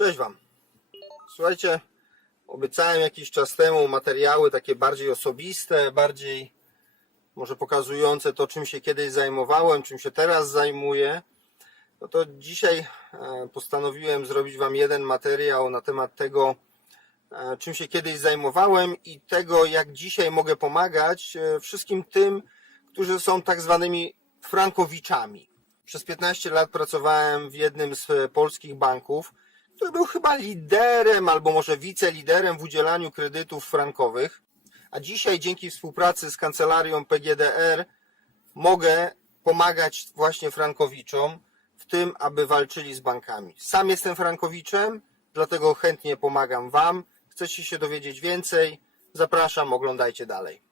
Cześć Wam. Słuchajcie, obiecałem jakiś czas temu materiały takie bardziej osobiste, bardziej może pokazujące to, czym się kiedyś zajmowałem, czym się teraz zajmuję. No to dzisiaj e, postanowiłem zrobić Wam jeden materiał na temat tego, e, czym się kiedyś zajmowałem i tego, jak dzisiaj mogę pomagać e, wszystkim tym, którzy są tak zwanymi frankowiczami. Przez 15 lat pracowałem w jednym z polskich banków, który był chyba liderem albo może wiceliderem w udzielaniu kredytów frankowych. A dzisiaj dzięki współpracy z kancelarią PGDR mogę pomagać właśnie frankowiczom w tym, aby walczyli z bankami. Sam jestem frankowiczem, dlatego chętnie pomagam Wam. Chcecie się dowiedzieć więcej? Zapraszam, oglądajcie dalej.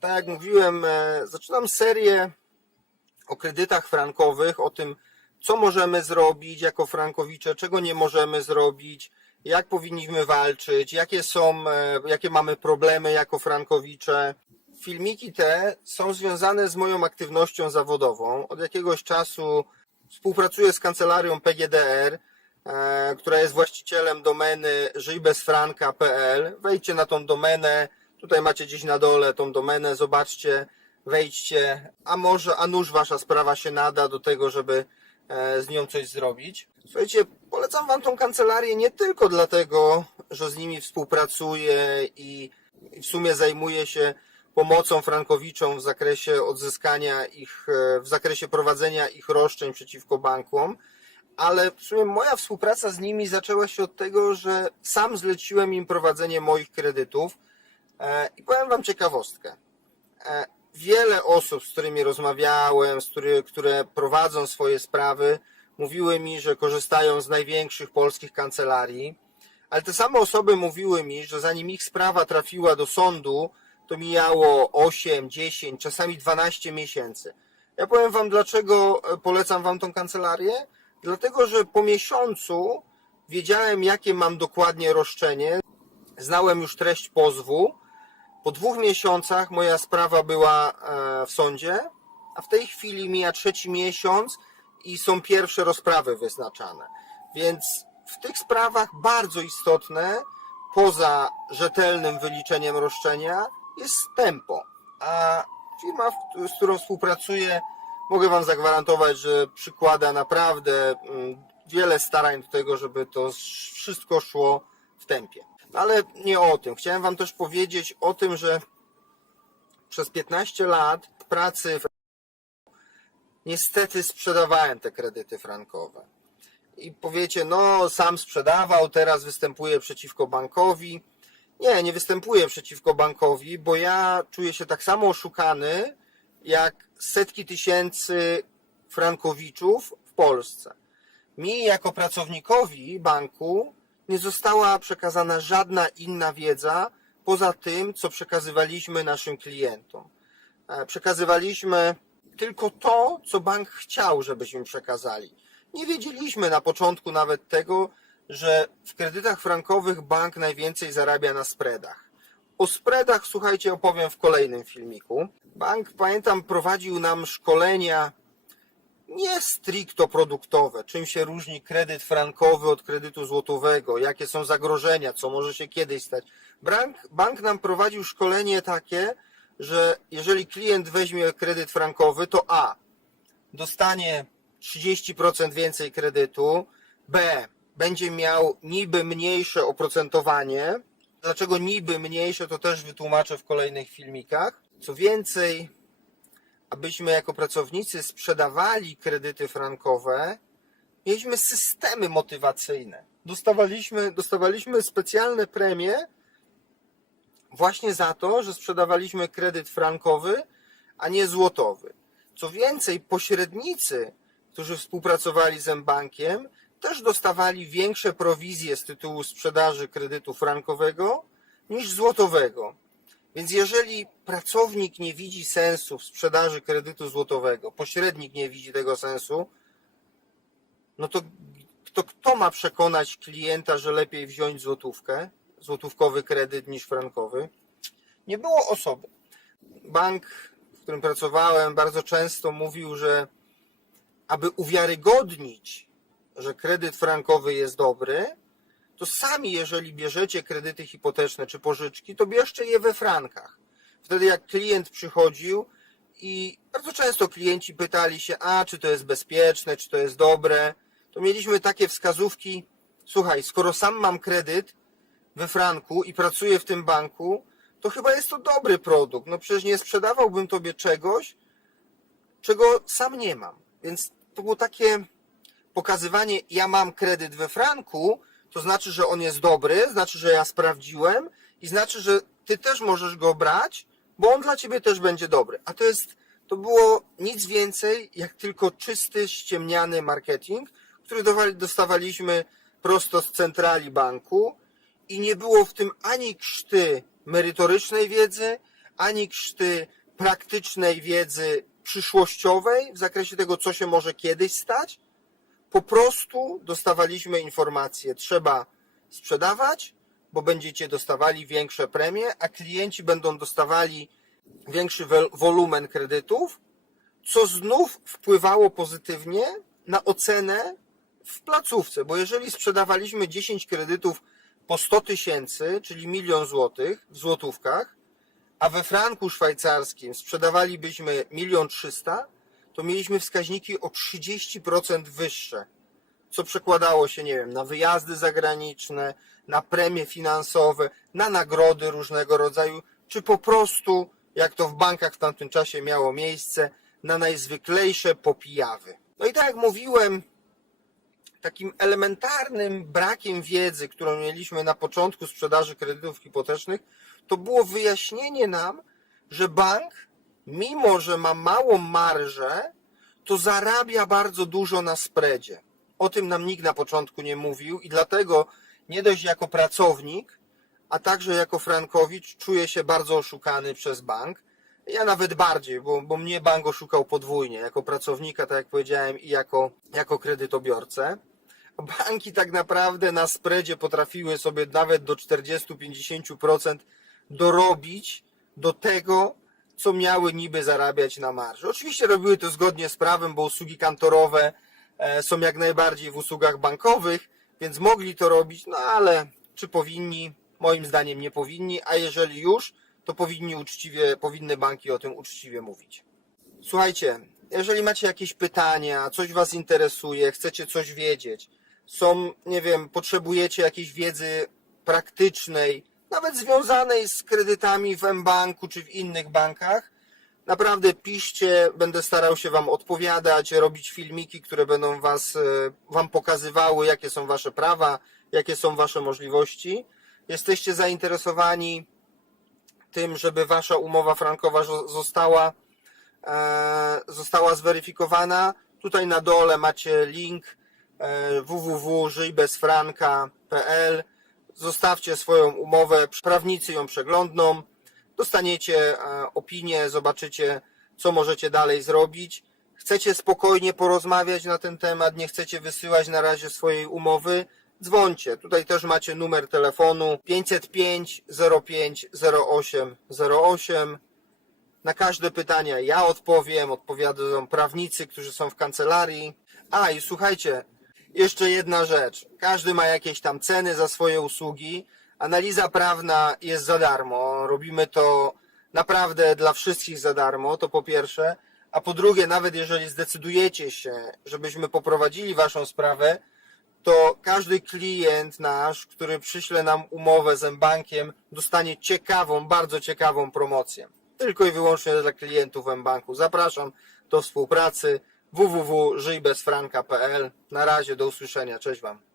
Tak jak mówiłem, e, zaczynam serię o kredytach frankowych, o tym, co możemy zrobić jako frankowicze, czego nie możemy zrobić, jak powinniśmy walczyć, jakie są, e, jakie mamy problemy jako frankowicze. Filmiki te są związane z moją aktywnością zawodową. Od jakiegoś czasu współpracuję z kancelarią PGDR, e, która jest właścicielem domeny żyjbezfranka.pl. Wejdźcie na tą domenę, tutaj macie gdzieś na dole tą domenę, zobaczcie, wejdźcie, a może, a nuż wasza sprawa się nada do tego, żeby z nią coś zrobić. Słuchajcie, polecam wam tą kancelarię nie tylko dlatego, że z nimi współpracuję i i w sumie zajmuję się pomocą frankowiczom w zakresie odzyskania ich, e, w zakresie prowadzenia ich roszczeń przeciwko bankom, ale w sumie moja współpraca z nimi zaczęła się od tego, że sam zleciłem im prowadzenie moich kredytów E, i powiem wam ciekawostkę. Wiele osób, z którymi rozmawiałem, z który, które prowadzą swoje sprawy, mówiły mi, że korzystają z największych polskich kancelarii, ale te same osoby mówiły mi, że zanim ich sprawa trafiła do sądu, to mijało 8, 10, czasami 12 miesięcy. Ja powiem wam, dlaczego e, polecam wam tą kancelarię. Dlatego, że po miesiącu wiedziałem, jakie mam dokładnie roszczenie, znałem już treść pozwu. Po dwóch miesiącach moja sprawa była e, w sądzie, a w tej chwili mija trzeci miesiąc i są pierwsze rozprawy wyznaczane. Więc w tych sprawach bardzo istotne, poza rzetelnym wyliczeniem roszczenia, jest tempo. A firma, z którą współpracuję, mogę Wam zagwarantować, że przykłada naprawdę mm, wiele starań do tego, żeby to wszystko szło w tempie. Ale nie o tym. Chciałem Wam też powiedzieć o tym, że przez 15 lat pracy w niestety sprzedawałem te kredyty frankowe. I powiecie, no sam sprzedawał, teraz występuje przeciwko bankowi. Nie, nie występuję przeciwko bankowi, bo ja czuję się tak samo oszukany, jak setki tysięcy frankowiczów w Polsce. Mi, jako pracownikowi banku, nie została przekazana żadna inna wiedza poza tym, co przekazywaliśmy naszym klientom. E, Przekazywaliśmy tylko to, co bank chciał, żebyśmy przekazali. Nie wiedzieliśmy na początku nawet tego, że w kredytach frankowych bank najwięcej zarabia na spreadach. O spreadach, słuchajcie, opowiem w kolejnym filmiku. Bank, pamiętam, prowadził nam szkolenia nie stricto produktowe, czym się różni kredyt frankowy od kredytu złotowego, jakie są zagrożenia, co może się kiedyś stać. Bank, bank nam prowadził szkolenie takie, że jeżeli klient weźmie kredyt frankowy, to A dostanie 30% więcej kredytu, B będzie miał niby mniejsze oprocentowanie. Dlaczego niby mniejsze, to też wytłumaczę w kolejnych filmikach. Co więcej, abyśmy jako pracownicy sprzedawali kredyty frankowe, mieliśmy systemy motywacyjne. Dostawaliśmy, dostawaliśmy specjalne premie właśnie za to, że sprzedawaliśmy kredyt frankowy, a nie złotowy. Co więcej, pośrednicy, którzy współpracowali z bankiem, też dostawali większe prowizje z tytułu sprzedaży kredytu frankowego niż złotowego. Więc jeżeli pracownik nie widzi sensu w sprzedaży kredytu złotowego, pośrednik nie widzi tego sensu, no to, to kto ma przekonać klienta, że lepiej wziąć złotówkę, złotówkowy kredyt niż frankowy? Nie było osoby. Bank, w którym pracowałem, bardzo często mówił, że aby uwiarygodnić że kredyt frankowy jest dobry, to sami, jeżeli bierzecie kredyty hipoteczne czy pożyczki, to bierzcie je we frankach. Wtedy jak klient przychodził i bardzo często klienci pytali się, a czy to jest bezpieczne, czy to jest dobre, to mieliśmy takie wskazówki, słuchaj, skoro sam mam kredyt we franku i pracuję w tym banku, to chyba jest to dobry produkt. No przecież nie sprzedawałbym tobie czegoś, czego sam nie mam. Więc to było takie pokazywanie, ja mam kredyt we franku, to znaczy, że on jest dobry, znaczy, że ja sprawdziłem i znaczy, że ty też możesz go brać, bo on dla ciebie też będzie dobry. A to jest, to było nic więcej jak tylko czysty, ściemniany marketing, który dostawaliśmy prosto z centrali banku i nie było w tym ani krzty merytorycznej wiedzy, ani krzty praktycznej wiedzy przyszłościowej w zakresie tego, co się może kiedyś stać. Po prostu dostawaliśmy informację, trzeba sprzedawać, bo będziecie dostawali większe premie, a klienci będą dostawali większy wolumen kredytów, co znów wpływało pozytywnie na ocenę w placówce, bo jeżeli sprzedawaliśmy 10 kredytów po 100 tysięcy, czyli milion złotych w złotówkach, a we franku szwajcarskim sprzedawalibyśmy milion trzysta, to mieliśmy wskaźniki o 30% wyższe, co przekładało się, nie wiem, na wyjazdy zagraniczne, na premie finansowe, na nagrody różnego rodzaju, czy po prostu, jak to w bankach w tamtym czasie miało miejsce, na najzwyklejsze popijawy. No i tak jak mówiłem, takim elementarnym brakiem wiedzy, którą mieliśmy na początku sprzedaży kredytów hipotecznych, to było wyjaśnienie nam, że bank, mimo że ma małą marżę, to zarabia bardzo dużo na spreadzie. O tym nam nikt na początku nie mówił i dlatego nie dość jako pracownik, a także jako frankowicz czuję się bardzo oszukany przez bank. Ja nawet bardziej, bo, bo mnie bank oszukał podwójnie, jako pracownika, tak jak powiedziałem, i jako, jako kredytobiorcę. Banki tak naprawdę na spreadzie potrafiły sobie nawet do 40-50% dorobić do tego, co miały niby zarabiać na marży. Oczywiście robiły to zgodnie z prawem, bo usługi kantorowe e, są jak najbardziej w usługach bankowych, więc mogli to robić, no ale czy powinni? Moim zdaniem nie powinni, a jeżeli już, to powinni uczciwie, powinny banki o tym uczciwie mówić. Słuchajcie, jeżeli macie jakieś pytania, coś Was interesuje, chcecie coś wiedzieć, są, nie wiem, potrzebujecie jakiejś wiedzy praktycznej, nawet związanej z kredytami w mBanku czy w innych bankach, naprawdę piszcie, będę starał się Wam odpowiadać, robić filmiki, które będą was, e, Wam pokazywały, jakie są Wasze prawa, jakie są Wasze możliwości. Jesteście zainteresowani tym, żeby Wasza umowa frankowa zo- została, e, została zweryfikowana. Tutaj na dole macie link e, www.żyjbezfranka.pl Zostawcie swoją umowę, prawnicy ją przeglądną, dostaniecie e, opinię, zobaczycie, co możecie dalej zrobić. Chcecie spokojnie porozmawiać na ten temat, nie chcecie wysyłać na razie swojej umowy, dzwońcie. Tutaj też macie numer telefonu 505 05 08 08. Na każde pytanie ja odpowiem, odpowiadają prawnicy, którzy są w kancelarii. A i słuchajcie, jeszcze jedna rzecz. Każdy ma jakieś tam ceny za swoje usługi. Analiza prawna jest za darmo. Robimy to naprawdę dla wszystkich za darmo, to po pierwsze. A po drugie, nawet jeżeli zdecydujecie się, żebyśmy poprowadzili waszą sprawę, to każdy klient nasz, który przyśle nam umowę z mBankiem, dostanie ciekawą, bardzo ciekawą promocję. Tylko i wyłącznie dla klientów mBanku. Zapraszam do współpracy www.żyjbezfranka.pl Na razie, do usłyszenia. Cześć Wam.